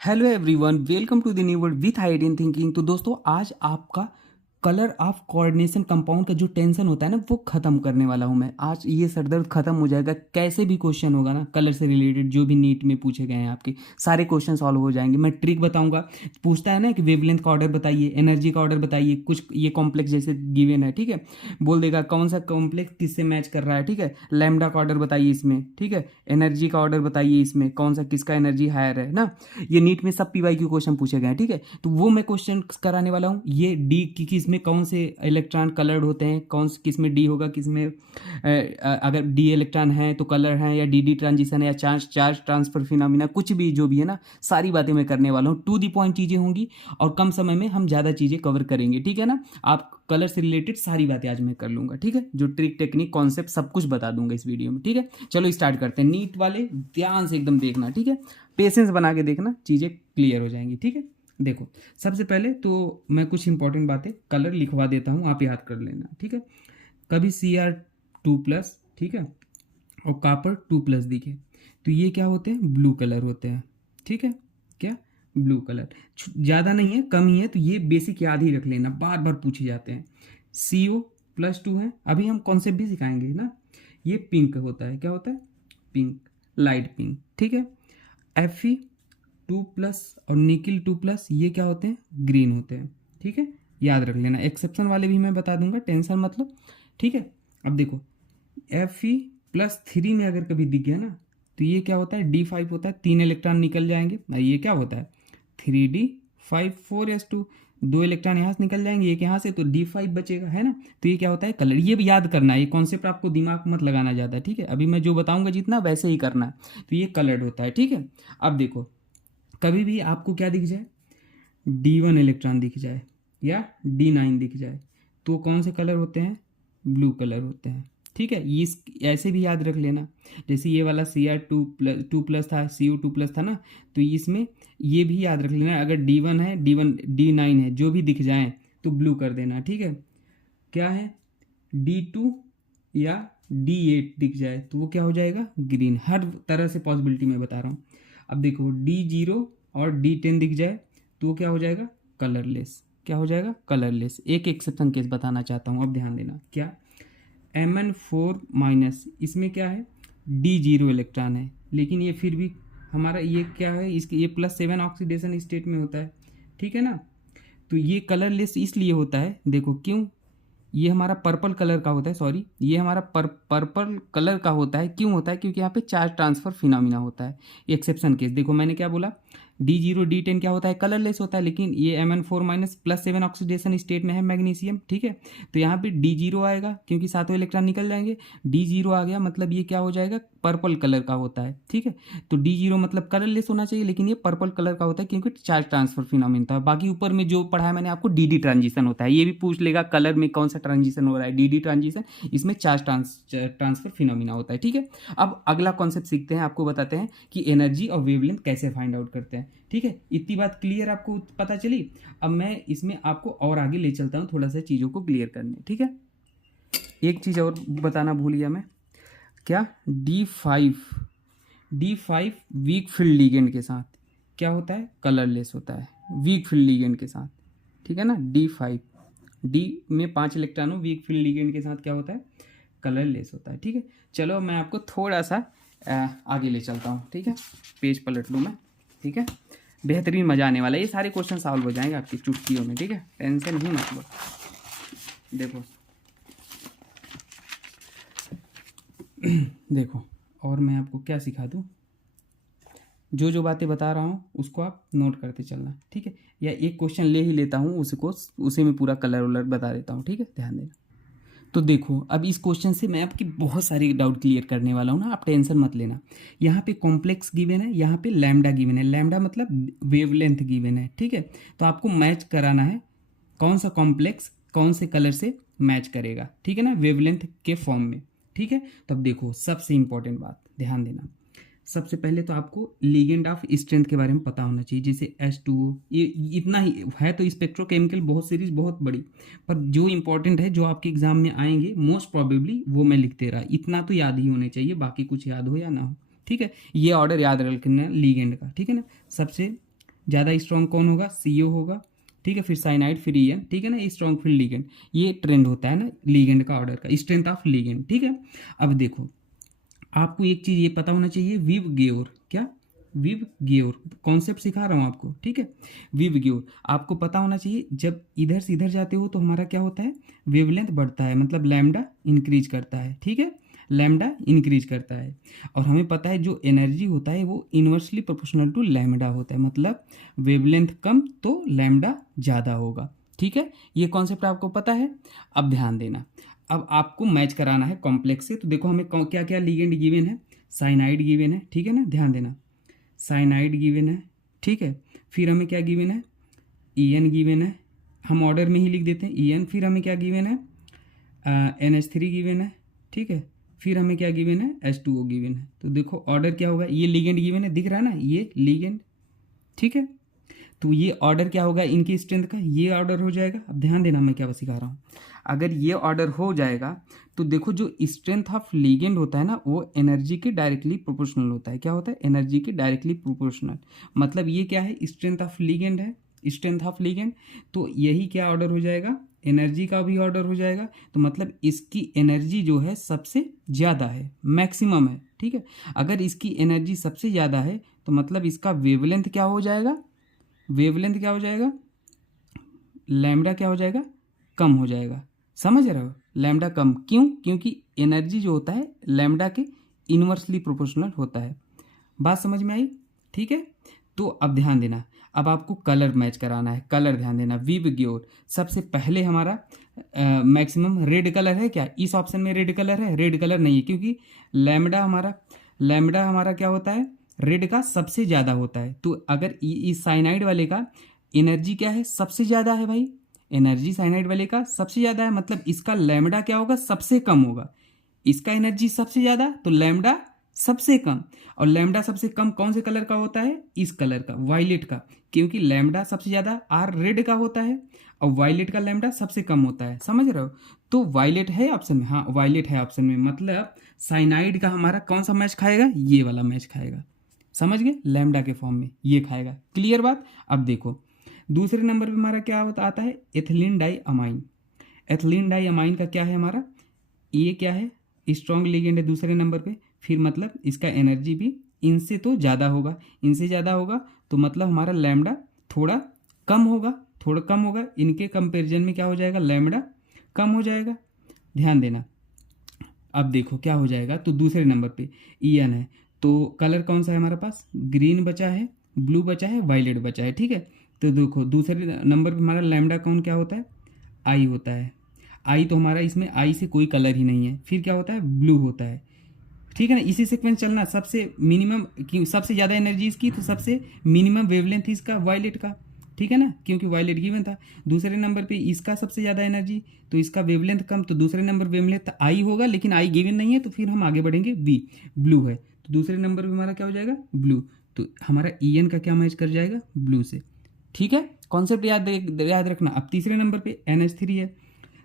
Hello everyone, welcome to the new world with aidian thinking. तो दोस्तों, आज आपका कलर ऑफ कोऑर्डिनेशन कंपाउंड का जो टेंशन होता है ना, वो खत्म करने वाला हूँ मैं। आज ये सरदर्द खत्म हो जाएगा। कैसे भी क्वेश्चन होगा ना कलर से रिलेटेड, जो भी नीट में पूछे गए हैं आपके सारे क्वेश्चन सॉल्व हो जाएंगे। मैं ट्रिक बताऊंगा। पूछता है ना कि वेवलेंथ का ऑर्डर बताइए, एनर्जी का ऑर्डर बताइए, कुछ ये कॉम्प्लेक्स जैसे गिवन है, ठीक है। बोल देगा कौन सा कॉम्प्लेक्स किससे मैच कर रहा है, ठीक है। लैम्डा का ऑर्डर बताइए इसमें, ठीक है। एनर्जी का ऑर्डर बताइए इसमें, कौन सा किसका एनर्जी हायर है ना। ये नीट में सब पीवाईक्यू क्वेश्चन पूछे गए हैं, ठीक है। तो वो मैं क्वेश्चन कराने वाला हूँ। ये डी की किस में कौन से इलेक्ट्रॉन कलर्ड होते हैं, कौन किस में डी होगा, किस में अगर डी इलेक्ट्रॉन है तो कलर है, या डी डी ट्रांजिशन है, या चार्ज चार्ज ट्रांसफर फिनोमिना, कुछ भी जो भी है ना, सारी बातें मैं करने वाला हूँ। टू दी पॉइंट चीज़ें होंगी और कम समय में हम ज़्यादा चीज़ें कवर करेंगे, ठीक है ना। आप कलर से रिलेटेड सारी बातें आज मैं कर लूँगा, ठीक है। जो ट्रिक टेक्निक कॉन्सेप्ट सब कुछ बता दूंगा इस वीडियो में, ठीक है। चलो स्टार्ट करते हैं। नीट वाले ध्यान से एकदम देखना, ठीक है। पेशेंस बना के देखना, चीज़ें क्लियर हो जाएंगी, ठीक है। देखो, सबसे पहले तो मैं कुछ इंपॉर्टेंट बातें कलर लिखवा देता हूँ, आप याद कर लेना, ठीक है। कभी Cr2+, ठीक है, और Copper 2+ दिखे तो ये क्या होते हैं, ब्लू कलर होते हैं, ठीक है। क्या, ब्लू कलर। ज़्यादा नहीं है, कम ही है, तो ये बेसिक याद ही रख लेना, बार बार पूछे जाते हैं। CO+2 है, अभी हम कॉन्सेप्ट भी सिखाएंगे ना। ये पिंक होता है, क्या होता है, पिंक, लाइट पिंक, ठीक है। Fe2+ और Nikl 2+, ये क्या होते हैं, ग्रीन होते हैं, ठीक है। याद रख लेना, एक्सेप्शन वाले भी मैं बता दूंगा, टेंशन मतलब, ठीक है। अब देखो, Fe+3 में अगर कभी दिख गया ना, तो ये क्या होता है, D5 होता है, 3 इलेक्ट्रॉन निकल जाएंगे। ये क्या होता है, 3D5 4s2, 2 इलेक्ट्रॉन यहाँ से निकल जाएंगे, एक यहाँ से, तो D5 बचेगा, है ना। तो ये क्या होता है, कलर। ये भी याद करना है, ये कॉन्सेप्ट आपको दिमाग मत लगाना ज़्यादा, ठीक है। अभी मैं जो बताऊंगा जितना वैसे ही करना है। तो ये कलर्ड होता है, ठीक है। अब देखो, कभी भी आपको क्या दिख जाए, D1 इलेक्ट्रॉन दिख जाए या D9 दिख जाए, तो कौन से कलर होते हैं, ब्लू कलर होते हैं, ठीक है। ये ऐसे भी याद रख लेना। जैसे ये वाला Cr2+ था, CO2+ था ना, तो इसमें ये भी याद रख लेना। अगर D1 है, D9 है, जो भी दिख जाए तो ब्लू कर देना, ठीक है। क्या है, D2 या D8 दिख जाए तो वो क्या हो जाएगा, ग्रीन। हर तरह से पॉसिबिलिटी मैं बता रहा हूँ। अब देखो, D0 और D10 दिख जाए तो वो क्या हो जाएगा, कलरलेस। क्या हो जाएगा, कलरलेस। एक एक्सेप्शन केस बताना चाहता हूँ, अब ध्यान देना। क्या, Mn4-, इसमें क्या है, D0 इलेक्ट्रॉन है, लेकिन ये फिर भी हमारा ये क्या है, इसके ये +7 ऑक्सीडेशन स्टेट में होता है, ठीक है ना। तो ये कलरलेस इसलिए होता है, देखो क्यों, ये हमारा पर्पल कलर का होता है, सॉरी, ये हमारा पर्पल कलर का होता है। क्यों होता है, क्योंकि यहाँ पे चार्ज ट्रांसफर फिनोमिना होता है। एक्सेप्शन केस देखो, मैंने क्या बोला, D0 D10 क्या होता है, कलरलेस होता है, लेकिन ये Mn4- +7 ऑक्सीडेशन स्टेट में है मैग्नीशियम, ठीक है। तो यहाँ पे D0 आएगा, क्योंकि सातों इलेक्ट्रॉन निकल जाएंगे। D0 आ गया मतलब ये क्या हो जाएगा, पर्पल कलर का होता है, ठीक है। तो D0 मतलब कलरलेस होना चाहिए, लेकिन ये पर्पल कलर का होता है क्योंकि चार्ज ट्रांसफर फिनोमिना था। बाकी ऊपर में जो पढ़ा है मैंने आपको, DD ट्रांजिशन होता है। ये भी पूछ लेगा कलर में कौन सा ट्रांजिशन हो रहा है, DD ट्रांजिशन, इसमें चार्ज ट्रांसफर फिनोमिना होता है, ठीक है। अब अगला कॉन्सेप्ट सीखते हैं, आपको बताते हैं कि एनर्जी और वेवलेंथ कैसे फाइंड आउट करते हैं, ठीक है। इतनी बात क्लियर आपको पता चली। अब मैं इसमें आपको और आगे ले चलता हूँ, थोड़ा सा चीज़ों को क्लियर करने, ठीक है। एक चीज़ और बताना भूल गया मैं। क्या, D5 वीक फील्ड लिगेंड के साथ क्या होता है, कलरलेस होता है, वीक फील्ड लिगेंड के साथ, ठीक है ना। D5, डी में 5 इलेक्ट्रॉनों, वीक फील्ड लिगेंड के साथ क्या होता है, कलरलेस होता है, ठीक है। चलो मैं आपको थोड़ा सा आगे ले चलता हूँ, ठीक है। पेज पलट लूँ मैं, ठीक है। बेहतरीन मज़ा आने वाला है, ये सारे क्वेश्चन सॉल्व हो जाएंगे आपकी चुटकियों में, ठीक है। टेंशन ही मत लो। देखो देखो, और मैं आपको क्या सिखा दूँ, जो जो बातें बता रहा हूँ उसको आप नोट करते चलना, ठीक है। या एक क्वेश्चन ले ही लेता हूँ, उसे मैं पूरा कलर वलर बता देता हूँ, ठीक है, ध्यान देना। तो देखो, अब इस क्वेश्चन से मैं आपकी बहुत सारी डाउट क्लियर करने वाला हूँ ना, आप टेंशन मत लेना। यहाँ पे कॉम्प्लेक्स गिवन है, यहाँ पे लैम्डा गिवन है। लैम्डा मतलब वेवलेंथ गिवन है, ठीक है। तो आपको मैच कराना है कौन सा कॉम्प्लेक्स कौन से कलर से मैच करेगा, ठीक है ना, वेवलेंथ के फॉर्म में, ठीक है। तब देखो, सबसे इंपॉर्टेंट बात ध्यान देना। सबसे पहले तो आपको लिगेंड ऑफ स्ट्रेंथ के बारे में पता होना चाहिए, जैसे H2O, ये इतना ही है। तो स्पेक्ट्रोकेमिकल बहुत सीरीज बहुत बड़ी, पर जो इंपॉर्टेंट है, जो आपके एग्जाम में आएंगे मोस्ट प्रोबेबली, वो मैं लिख दे रहा। इतना तो याद ही होने चाहिए, बाकी कुछ याद हो या ना हो, ठीक है। ये ऑर्डर याद रखना लीगेंड का, ठीक है ना। सबसे ज़्यादा स्ट्रॉन्ग कौन होगा, CO होगा, ठीक है, फिर साइनाइड, फिर EN, ठीक है ना, ये स्ट्रॉन्ग फील्ड लिगेंड, ये ट्रेंड होता है ना लिगेंड का ऑर्डर का, स्ट्रेंथ ऑफ लिगेंड, ठीक है। अब देखो आपको एक चीज़ ये पता होना चाहिए, विव गेओर, क्या, विव गेओर कॉन्सेप्ट सिखा रहा हूँ आपको, ठीक है। विव गेओर आपको पता होना चाहिए, जब इधर से इधर जाते हो तो हमारा क्या होता है, वेवलेंथ बढ़ता है, मतलब लैम्डा इंक्रीज करता है, ठीक है, लैम्डा इंक्रीज करता है। और हमें पता है जो एनर्जी होता है वो इन्वर्सली प्रोपोर्शनल टू लैम्डा होता है, मतलब वेवलेंथ कम तो लैम्डा ज़्यादा होगा, ठीक है। ये कॉन्सेप्ट आपको पता है। अब ध्यान देना, अब आपको मैच कराना है कॉम्प्लेक्स से, तो देखो हमें क्या क्या लिगेंड गिवन है, साइनाइड गिवन है, ठीक है ना, ध्यान देना, साइनाइड गिवन है, ठीक है। फिर हमें क्या गिवन है, EN गिवन है, हम ऑर्डर में ही लिख देते हैं EN। फिर हमें क्या गिवन है, NH3 गिवन है, ठीक है। फिर हमें क्या गिवन है, H2O गिवन है। तो देखो ऑर्डर क्या होगा, ये लिगेंड गिवन है, दिख रहा है ना, ये लिगेंड, ठीक है। तो ये ऑर्डर क्या होगा इनकी स्ट्रेंथ का, ये ऑर्डर हो जाएगा। अब ध्यान देना मैं क्या सिखा रहा हूँ, अगर ये ऑर्डर हो जाएगा तो देखो जो स्ट्रेंथ ऑफ लिगेंड होता है ना वो एनर्जी के डायरेक्टली प्रोपोर्शनल होता है। क्या होता है, एनर्जी के डायरेक्टली प्रोपोर्शनल, मतलब ये क्या है, स्ट्रेंथ ऑफ लिगेंड है, स्ट्रेंथ ऑफ लिगेंड, तो यही क्या ऑर्डर हो जाएगा, एनर्जी का भी ऑर्डर हो जाएगा। तो मतलब इसकी एनर्जी जो है सबसे ज़्यादा है, मैक्सिमम है, ठीक है। अगर इसकी एनर्जी सबसे ज़्यादा है तो मतलब इसका वेवलेंथ क्या हो जाएगा, वेवलेंथ क्या हो जाएगा, लैम्डा क्या हो जाएगा, कम हो जाएगा। समझ रहे हो, लैम्डा कम क्यों, क्योंकि एनर्जी जो होता है लैम्डा के इन्वर्सली प्रोपोर्शनल होता है। बात समझ में आई, ठीक है। तो अब ध्यान देना, अब आपको कलर मैच कराना है, कलर ध्यान देना, विव ग्योर सबसे पहले हमारा मैक्सिमम रेड कलर है क्या, इस ऑप्शन में रेड कलर है, रेड कलर नहीं है क्योंकि लैम्डा हमारा क्या होता है, रेड का सबसे ज़्यादा होता है। तो अगर इस साइनाइड वाले का एनर्जी क्या है, सबसे ज़्यादा है भाई, एनर्जी साइनाइड वाले का सबसे ज़्यादा है, मतलब इसका लैम्डा क्या होगा, सबसे कम होगा। इसका एनर्जी सबसे ज़्यादा तो लैम्डा सबसे कम, और लैम्डा सबसे कम कौन से कलर का होता है, इस कलर का, वायलेट का, क्योंकि लैम्डा सबसे ज़्यादा आर रेड का होता है और वायलेट का लैम्डा सबसे कम होता है। समझ रहे हो, तो वायलेट है ऑप्शन में, हाँ वायलेट है ऑप्शन में, मतलब साइनाइड का हमारा कौन सा मैच खाएगा, ये वाला मैच खाएगा। समझ गए, लैम्डा के फॉर्म में ये खाएगा, क्लियर बात। अब देखो दूसरे नंबर पे हमारा क्या होता आता है, ethylene di amine. Ethylene di amine का क्या है हमारा, ये क्या है, स्ट्रॉन्ग लिगेंड है दूसरे नंबर पे। फिर मतलब इसका एनर्जी भी इनसे तो ज़्यादा होगा, इनसे ज़्यादा होगा तो मतलब हमारा लैम्डा थोड़ा कम होगा, थोड़ा कम होगा, इनके कंपैरिजन में क्या हो जाएगा, लैम्डा कम हो जाएगा। ध्यान देना, अब देखो क्या हो जाएगा, तो दूसरे नंबर पे EN है, तो कलर कौन सा है हमारे पास, ग्रीन बचा है, ब्लू बचा है, वायलेट बचा है, ठीक है। तो देखो दूसरे नंबर पे हमारा लैम्डा कौन क्या होता है, आई होता है। आई तो हमारा इसमें आई से कोई कलर ही नहीं है, फिर क्या होता है, ब्लू होता है, ठीक है ना। इसी सीक्वेंस चलना, सबसे मिनिमम सबसे ज़्यादा एनर्जी इसकी, तो सबसे मिनिमम वेवलेंथ इसका वायलेट का, ठीक है ना, क्योंकि वायलेट गिवन था। दूसरे नंबर पे इसका सबसे ज़्यादा एनर्जी, तो इसका वेवलेंथ कम, तो दूसरे नंबर वेवलेंथ आई होगा, लेकिन आई गिवन नहीं है, तो फिर हम आगे बढ़ेंगे, बी ब्लू है, तो दूसरे नंबर पे हमारा क्या हो जाएगा, ब्लू। तो हमारा EN का क्या मैच कर जाएगा, ब्लू से, ठीक है। कॉन्सेप्ट याद रखना। अब तीसरे नंबर पे NH3 है,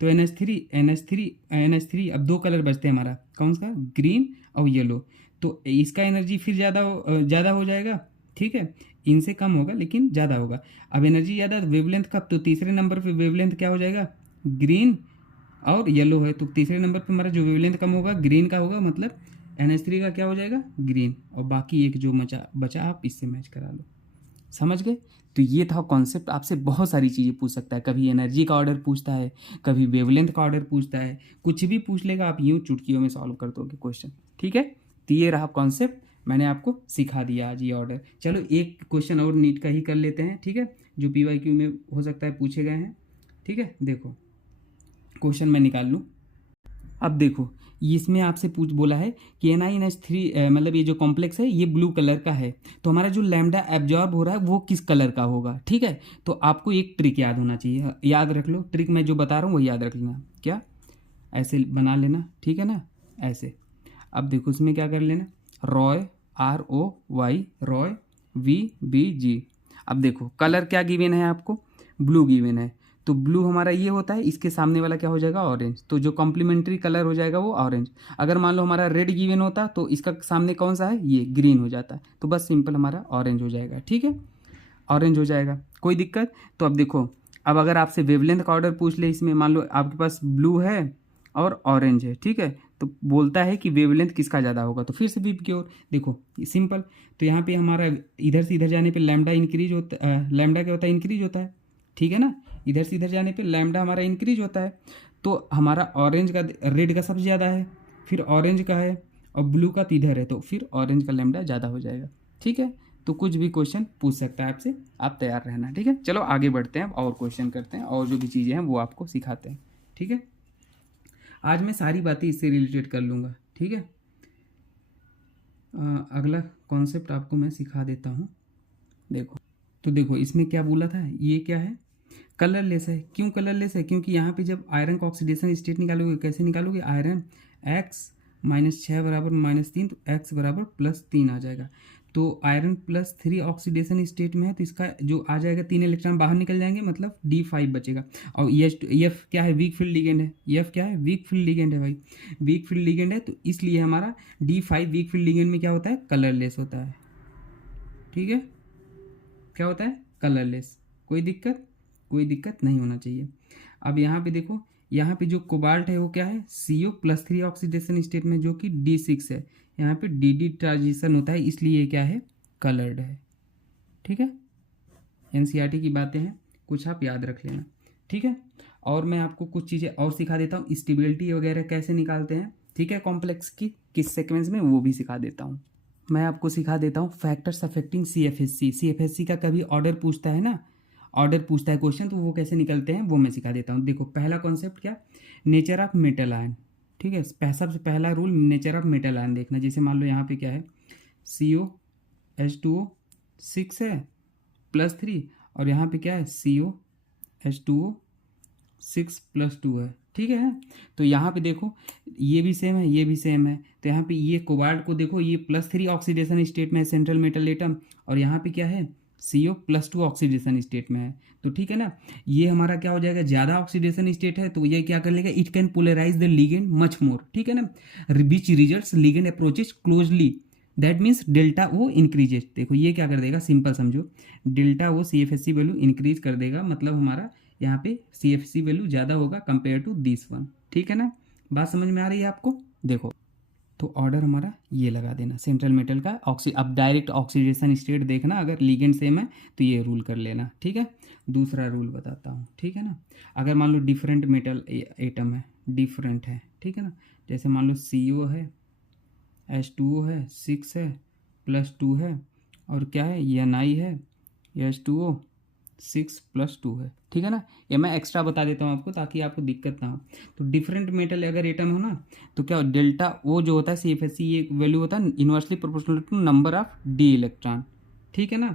तो NH3 अब दो कलर बचते हैं हमारा, कौन सा, ग्रीन और येलो। तो इसका एनर्जी फिर ज़्यादा हो जाएगा, ठीक है, इनसे कम होगा लेकिन ज़्यादा होगा। अब एनर्जी ज़्यादा, वेवलेंथ कब, तो तीसरे नंबर पे वेवलेंथ क्या हो जाएगा, ग्रीन और येलो है, तो तीसरे नंबर पे हमारा जो वेवलेंथ कम होगा ग्रीन का होगा, मतलब NH3 का क्या हो जाएगा, ग्रीन, और बाकी एक जो बचा आप इससे मैच करा लो। समझ गए, तो ये था कॉन्सेप्ट। आपसे बहुत सारी चीज़ें पूछ सकता है, कभी एनर्जी का ऑर्डर पूछता है, कभी वेवलेंथ का ऑर्डर पूछता है, कुछ भी पूछ लेगा, आप यूँ चुटकियों में सॉल्व कर दोगे क्वेश्चन, ठीक है। तो ये रहा कॉन्सेप्ट, मैंने आपको सिखा दिया आज ये ऑर्डर। चलो एक क्वेश्चन और नीट का ही कर लेते हैं, ठीक है, जो PYQ में हो सकता है पूछे गए हैं, ठीक है। देखो क्वेश्चन मैं निकाल लूँ। अब देखो इसमें आपसे बोला है कि NiNH3 मतलब ये जो कॉम्प्लेक्स है ये ब्लू कलर का है, तो हमारा जो लैम्डा एब्जॉर्ब हो रहा है वो किस कलर का होगा, ठीक है। तो आपको एक ट्रिक याद होना चाहिए, याद रख लो, ट्रिक मैं जो बता रहा हूँ वो याद रख लेना, क्या, ऐसे बना लेना, ठीक है ना, ऐसे। अब देखो इसमें क्या कर लेना, रॉय, ROY, रॉय, VBG। अब देखो कलर क्या गिवन है आपको, ब्लू गिवन है, तो ब्लू हमारा ये होता है, इसके सामने वाला क्या हो जाएगा, ऑरेंज, तो जो कॉम्प्लीमेंट्री कलर हो जाएगा वो ऑरेंज। अगर मान लो हमारा रेड गिवन होता तो इसका सामने कौन सा है, ये ग्रीन हो जाता, तो बस सिंपल हमारा ऑरेंज हो जाएगा, ठीक है। ऑरेंज हो जाएगा। कोई दिक्कत? तो अब देखो, अब अगर आपसे वेवलेंथ का ऑर्डर पूछ ले, इसमें मान लो आपके पास ब्लू है और ऑरेंज है, ठीक है, तो बोलता है कि वेवलेंथ किसका ज़्यादा होगा, तो फिर से वीप की ओर देखो, सिंपल। तो यहाँ पे हमारा इधर से इधर जाने पे लैम्डा इंक्रीज होता है, लैम्डा क्या होता है, इंक्रीज होता है, ठीक है ना। इधर से इधर जाने पे लैम्डा हमारा इंक्रीज होता है, तो हमारा ऑरेंज का, रेड का सबसे ज़्यादा है, फिर ऑरेंज का है, और ब्लू का इधर है, तो फिर ऑरेंज का लैम्डा ज़्यादा हो जाएगा, ठीक है। तो कुछ भी क्वेश्चन पूछ सकता है आपसे, आप तैयार रहना, ठीक है। चलो आगे बढ़ते हैं और क्वेश्चन करते हैं, और जो भी चीज़ें हैं वो आपको सिखाते हैं, ठीक है। आज मैं सारी बातें इससे रिलेटेड कर लूँगा, ठीक है। अगला कॉन्सेप्ट आपको मैं सिखा देता हूँ। देखो, तो देखो इसमें क्या बोला था, ये क्या है, कलरलेस है। क्यों कलरलेस है? क्योंकि यहाँ पे जब आयरन का ऑक्सीडेशन स्टेट निकालोगे, कैसे निकालोगे, आयरन x -6 बराबर -3, तो x बराबर +3 आ जाएगा। तो आयरन +3 ऑक्सीडेशन स्टेट में है, तो इसका जो आ जाएगा 3 इलेक्ट्रॉन बाहर निकल जाएंगे, मतलब D5 बचेगा। और F क्या है, वीक फील्ड लिगेंड है, F क्या है, वीक फील्ड लिगेंड है भाई, वीक फील्ड लिगेंड है, तो इसलिए हमारा D5 वीक फील्ड लिगेंड में क्या होता है, कलरलेस होता है, ठीक है। क्या होता है, कलरलेस। कोई दिक्कत? कोई दिक्कत नहीं होना चाहिए। अब यहाँ पे देखो, यहाँ पे जो कोबाल्ट है वो क्या है, CO+3 ऑक्सीडेशन स्टेट में, जो कि D6 है। यहाँ पे DD ट्रांजिशन होता है, इसलिए ये क्या है, कलर्ड है, ठीक है। NCERT की बातें हैं, कुछ आप याद रख लेना, ठीक है। और मैं आपको कुछ चीज़ें और सिखा देता हूँ, स्टेबिलिटी वगैरह कैसे निकालते हैं, ठीक है, कॉम्प्लेक्स की किस सीक्वेंस में, वो भी सिखा देता हूँ। मैं आपको सिखा देता हूँ फैक्टर्स अफेक्टिंग CFSC का कभी ऑर्डर पूछता है ना, ऑर्डर पूछता है क्वेश्चन, तो वो कैसे निकलते हैं वो मैं सिखा देता हूँ। देखो पहला कॉन्सेप्ट क्या, नेचर ऑफ मेटल आयन, ठीक है। सबसे पहला rule nature of metal ion देखना। जैसे मान लो यहाँ पे क्या है, COH2O 6 है +3, और यहाँ पे क्या है, COH2O 6 + 2 है, ठीक है। तो यहाँ पे देखो ये भी सेम है, ये भी सेम है, तो यहाँ पे ये कोबाल्ट को देखो, ये +3 ऑक्सीडेशन स्टेट में है, सेंट्रल मेटल एटम, और यहाँ पे क्या है, CO+2 ऑक्सीडेशन स्टेट में है, तो ठीक है ना। ये हमारा क्या हो जाएगा, ज़्यादा ऑक्सीडेशन स्टेट है, तो ये क्या कर लेगा, it can polarise the ligand much more, ठीक है ना, which results ligand approaches closely, that means delta O increases. देखो ये क्या कर देगा, सिंपल समझो, delta O CFSC value increase कर देगा, मतलब हमारा यहाँ पे CFC वैल्यू ज़्यादा होगा कंपेयर टू दिस वन, ठीक है ना। बात समझ में आ रही है आपको? देखो, तो ऑर्डर हमारा ये लगा देना, सेंट्रल मेटल का अब डायरेक्ट ऑक्सीडेशन स्टेट देखना, अगर लिगेंड सेम है तो ये रूल कर लेना, ठीक है। दूसरा रूल बताता हूँ, ठीक है ना। अगर मान लो डिफरेंट मेटल एटम है, डिफरेंट है, ठीक है ना, जैसे मान लो CO है, H2O है, 6 है, +2 है, और क्या है, Ni है, H2O 6 + 2 है, ठीक है ना। ये मैं एक्स्ट्रा बता देता हूँ आपको, ताकि आपको दिक्कत ना हो। तो डिफरेंट मेटल अगर एटम हो ना, तो क्या डेल्टा वो जो होता है CFSC, ये वैल्यू होता है inversely proportional to number of D electron, ठीक है ना,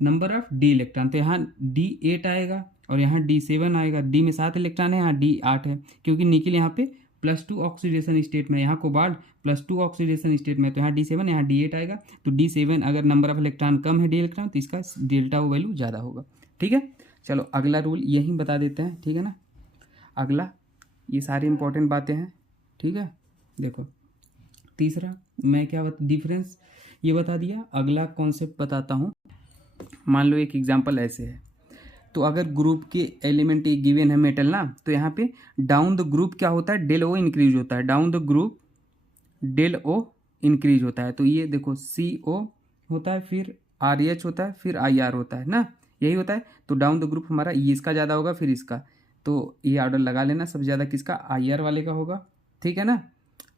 नंबर ऑफ D इलेक्ट्रॉन। तो यहाँ D8 आएगा और यहाँ D7 आएगा, D में 7 इलेक्ट्रॉन है, यहाँ D8 है, क्योंकि निकल यहाँ पे +2 ऑक्सीडेशन स्टेट में, यहाँ कोबाल्ट +2 ऑक्सीडेशन स्टेट में, तो यहाँ D7 यहाँ D8 आएगा। तो D7 अगर नंबर ऑफ इलेक्ट्रॉन कम है D इलेक्ट्रॉन, तो इसका डेल्टा वो वैल्यू ज़्यादा होगा, ठीक है। चलो अगला रूल यही बता देते हैं, ठीक है ना। अगला, ये सारी इंपॉर्टेंट बातें हैं, ठीक है। देखो तीसरा मैं क्या डिफरेंस ये बता दिया। अगला कॉन्सेप्ट बताता हूँ। मान लो एक एग्जांपल ऐसे है, तो अगर ग्रुप के एलिमेंट एक गिवन है मेटल ना, तो यहाँ पे डाउन द ग्रुप क्या होता है, डेल ओ इंक्रीज होता है, down the group del O increase होता है। तो ये देखो CO होता है, फिर RH होता है, फिर IR होता है ना, यही होता है। तो डाउन द ग्रुप हमारा ये इसका ज़्यादा होगा, फिर इसका, तो ये ऑर्डर लगा लेना, सबसे ज़्यादा किसका, IR वाले का होगा, ठीक है ना।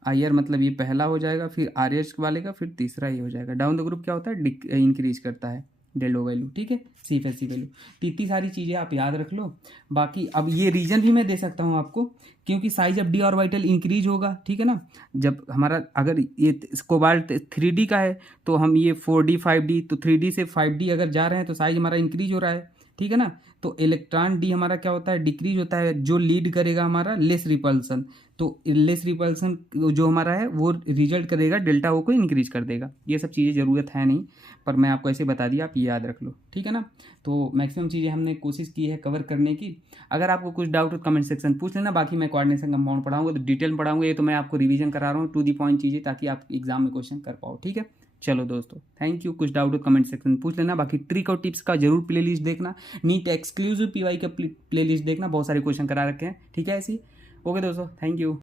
IR मतलब ये पहला हो जाएगा, फिर RH वाले का, फिर तीसरा ये हो जाएगा। डाउन द ग्रुप क्या होता है, इंक्रीज करता है डेल्टा वैल्यू, ठीक है, CFSC वैल्यू। तो इतनी सारी चीज़ें आप याद रख लो। बाकी अब ये रीजन भी मैं दे सकता हूँ आपको, क्योंकि size of D orbital increase होगा, ठीक है ना। जब हमारा अगर ये कोबाल्ट 3D का है, तो हम ये 4D 5D, तो 3D से 5D अगर जा रहे हैं, तो साइज हमारा इंक्रीज हो रहा है, ठीक है ना। तो इलेक्ट्रॉन D हमारा क्या होता है, डिक्रीज होता है, जो लीड करेगा हमारा लेस रिपल्सन। तो लेस रिपल्सन जो हमारा है वो रिजल्ट करेगा डेल्टा ओ को इंक्रीज कर देगा। ये सब चीज़ें ज़रूरत है नहीं, पर मैं आपको ऐसे बता दिया, आप ये याद रख लो, ठीक है ना। तो मैक्सिमम चीज़ें हमने कोशिश की है कवर करने की। अगर आपको कुछ डाउट हो कमेंट सेक्शन पूछ लेना। बाकी मैं कोऑर्डिनेशन कंपाउंड पढ़ाऊंगा, तो डिटेल पढ़ाऊंगा, ये तो मैं आपको रिवीजन करा रहा हूँ, टू दी पॉइंट चीज़ें, ताकि आप एग्जाम में क्वेश्चन कर पाओ, ठीक है। चलो दोस्तों, थैंक यू। कुछ डाउट हो कमेंट सेक्शन में पूछ लेना। बाकी ट्रिक और टिप्स का जरूर प्लेलिस्ट देखना, नीट एक्सक्लूसिव पीवाई का प्लेलिस्ट देखना, बहुत सारे क्वेश्चन करा रखे हैं, ठीक है ऐसी। ओके दोस्तों, थैंक यू।